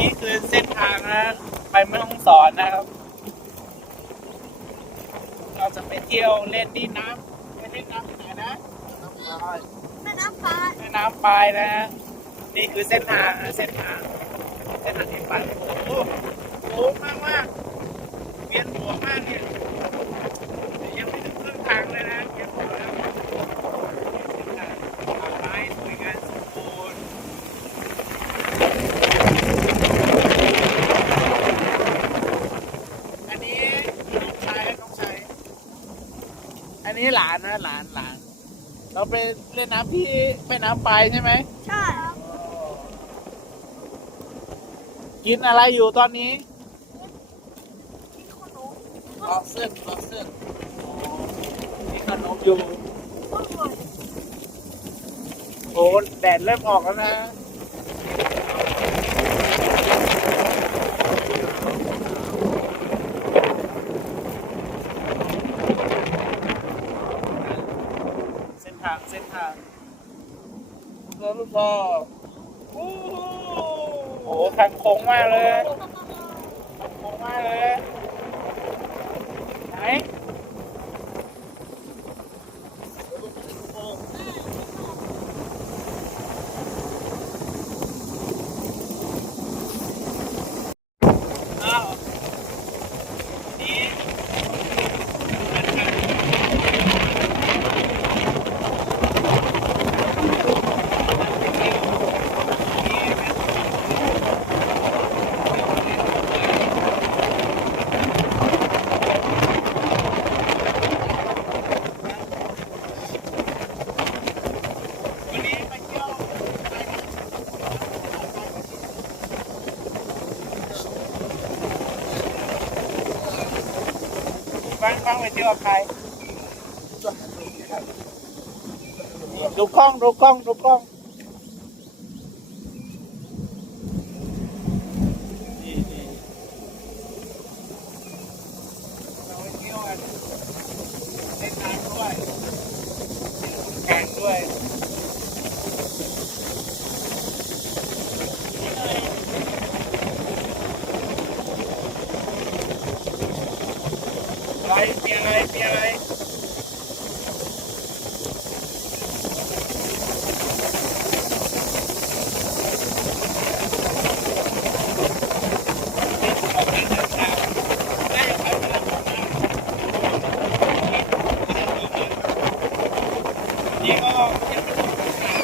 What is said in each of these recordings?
นี่คือเส้นทางนะไปแม่ฮ่องสอนนะครับ เราจะไปเที่ยวเล่นที่น้ำไปเล่นน้ำที่ไหนนะแม่น้ำปลาแม่น้ำปลายนะฮะนี่คือเส้นทางนะเส้นทางเส้นทางที่ไปโอ้โหโอ้มากมากๆเวียนหัวมากเนี่ยแต่ยังไม่ถึงครึ่งทางเลยนะเวียนหัวแล้วเส้นทางป่าไม้สวยงามสมบูรณ์อันนี้น้องชายน้องชายอันนี้ หลานนะหลานหลานเราไปเล่นน้ำที่แม่น้ำปลายใช่ไหมใช่ กินอะไรอยู่ตอนนี้กินขนมรอเส้นรอเส้นมีขนมอยู่อร่อยโอ้แดดเริ่มออกแล้วนะ เส้นทางเส้นทางรถ ลูกพ่อโอ้โหโอ้โหทางโค้งมากเลยทางโค้งมากเลยไหน บ้างบ้างไปเที่ยวใครดูกล้องดูกล้องดูกล้องนี่นี่เราไปเที่ยวกันเล่นน้ำด้วยแข่งด้วยอะไรเปียอะไรเปียอะไร นี่ก็ยังไม่ถึงทาง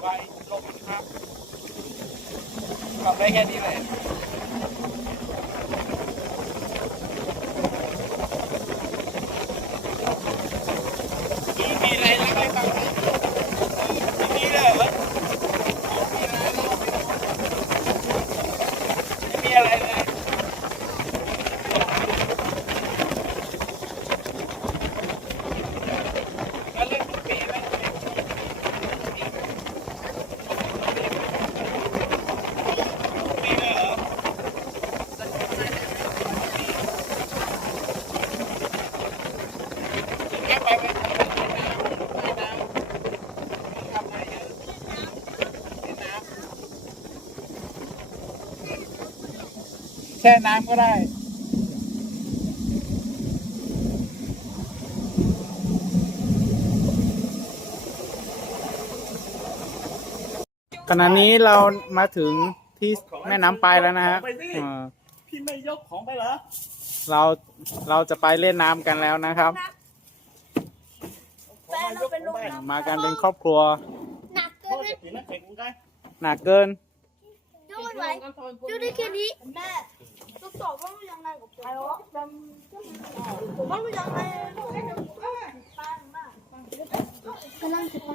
ไปลงครับขับได้แค่นี้แหละ มีมีอะไรเล่าให้ฟังไหมไม่มีเลยเหรอมีอะไรเล่าไม่มีอะไรเลยก็เล่นทุกปีไหมปีเลยเหรอแค่ไปไปทำเป็นน้ำไปน้ำทำอะไรเยอะเล่นน้ำ แช่น้ำก็ได้ขณะนี้เรามาถึงที่แม่น้ำปลายแล้วนะฮะเออพี่ไม่ยกของไปเหรอเราเราจะไปเล่นน้ำกันแล้วนะครับ แฟนเราเป็นลูกน้ำมากันเป็นครอบครัว หนักเกิพ่อนไหมจะกินน้ำแข็งกูได้หนักเกิน ดูไม่ไหวดูได้แค่นี้แม่ ทดสอบว่ารู้ยังไงกับผมอะไรวะผมว่ารู้ยังไงกำลังจะไป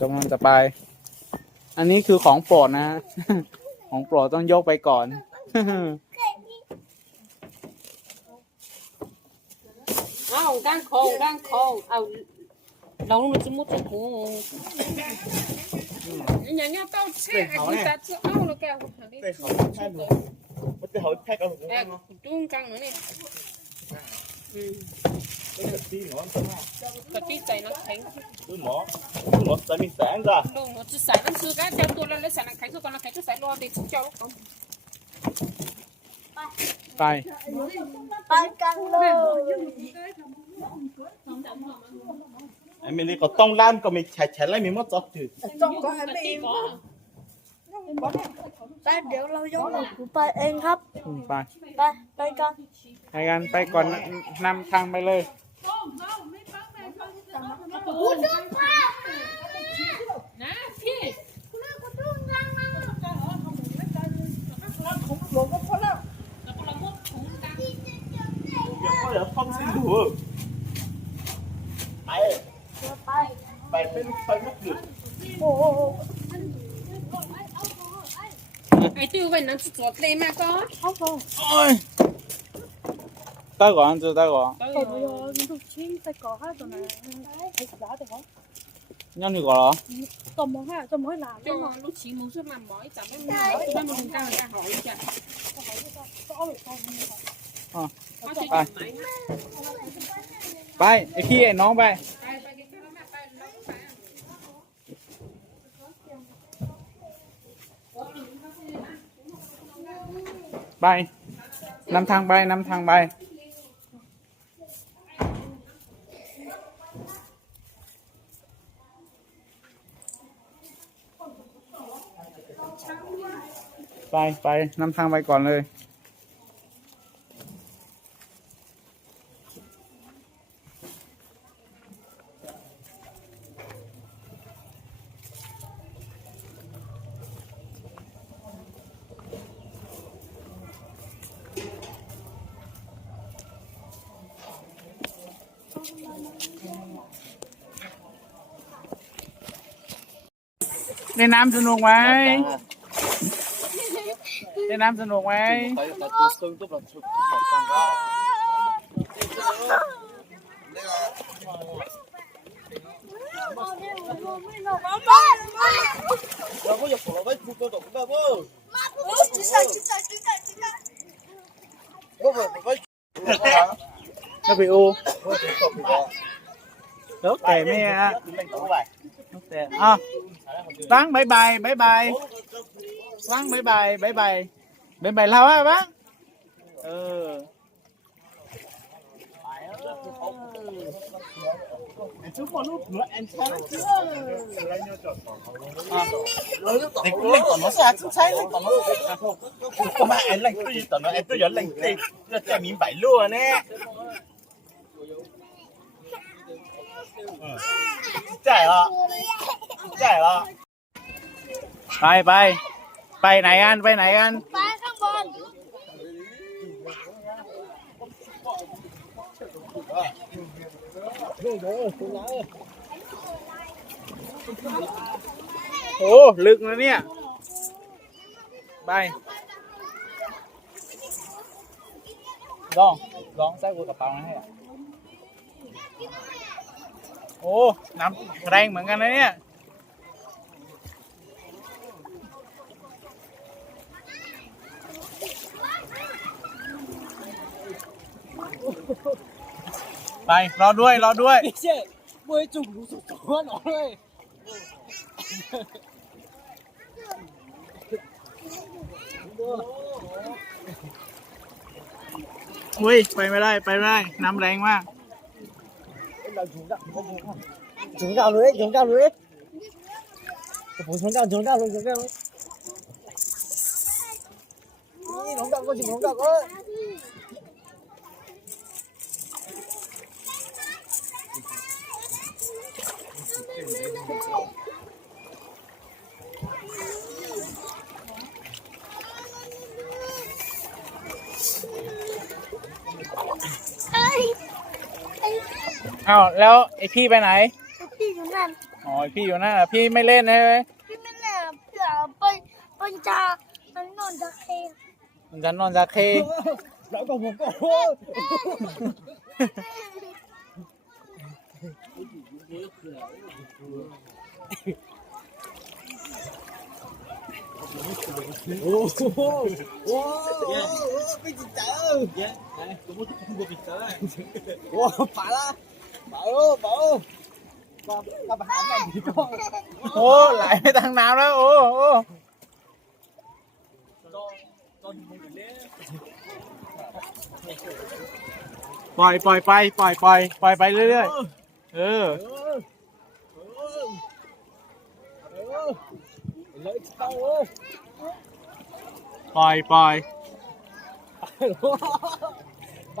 กำลังจะไป อันนี้คือของโปรดนะฮะ ของโปรดต้องยกไปก่อน เอาด้านคองด้านคองเอาเรามันจะมุดจะคงอย่างเงี้ยต้องเช็คไอ้ที่ตัดเอาแล้วแกหันนี้ แต่เขาแค่หนูมันแต่เขาแค่กับหนูเอ้จุ้งกัง nữa nè ừ ไม่กับตีหนู cái tí tay nó thấy ดูหมอดูหมอจะมีแสงจ้ะ luôn nó chỉ xài nó xưa cái cho tôi lên lấy xài nó thấy tôi còn nó thấy tôi xài lo thì cũng cho nó không ไป ไปกันเลยไอ้เมลีก็ต้องล้านก็มีแฉะแฉะแล้วมีมดจอกจืดต้องก็ให้ไม่ ไปเดี๋ยวเรายกหนูไปเองครับ อืมไปไปไปกันไปกันไปก่อนนะนำทางไปเลยคุณดึงผ้า nó chuột lên mà có. Không không ôi. Ta có ăn chưa? Ta có ta có nhưng chim ta có hết rồi này thấy giá được không nhau như có đó tôi ha tôi muốn làm cho nó. chín muốn xuất mà mỗi tầm mấy mỗi tầm mấy mình cao ra hỏi chứ. À bay khi nó bay. ไปนำทางไปนำทางไปไปไปนำทางไปก่อนเลย เล่นน้ำสนุกไหมเล่นน้ำสนุกไหมไปแต่ตัวซึ่งตัวแบบชุดของทางว่าเราก็อยากขอเราไว้ทุกคนกับเราบ้างโอ้โหไปก็ไปอู จะจะมีใบรั่วแน่จ่ายละจ่ายละไปไปไปไหนกันไปไหนกันไปข้างบนโอ้ลึกนะเนี่ย ไปลองลองใส่หัวกระเป๋าให้อะ โอ้น้ำแรงเหมือนกันนะเนี่ยไปรอด้วยรอด้วยอุ้ยไปไม่ได้ไปไม่ได้น้ำแรงมาก chúng cao lưới chúng cao lưới chúng cao chúng cao chúng cao chúng cao có chúng cao có อ้าวแล้วไอพี่ไปไหน พี่อยู่นั่นอ๋อไอ้พี่อยู่นั่นน่ะพี่ไม่เล่นใช่ไหมพี่ไม่แน่เพื่อไปไปจามันนอนจะเคมันจะนอนจะเค lão còn một con เโอ้โหโอ้ไม่จิตใจเออเย้ไอ้ตัวมุดตัวมุดจิตใจโอ้ป่าละป่าโอ้ป่าโอ้ป่าป่าป่าหาแม่ดีก็ โอ้ไหลไปทางน้ำแล้วโอ้โอ้ปล่อยปล่อยไปปล่อยปล่อยปล่อยไปเรื่อยๆเออเลยเต้าเอ้ยปล่อยปล่อยไป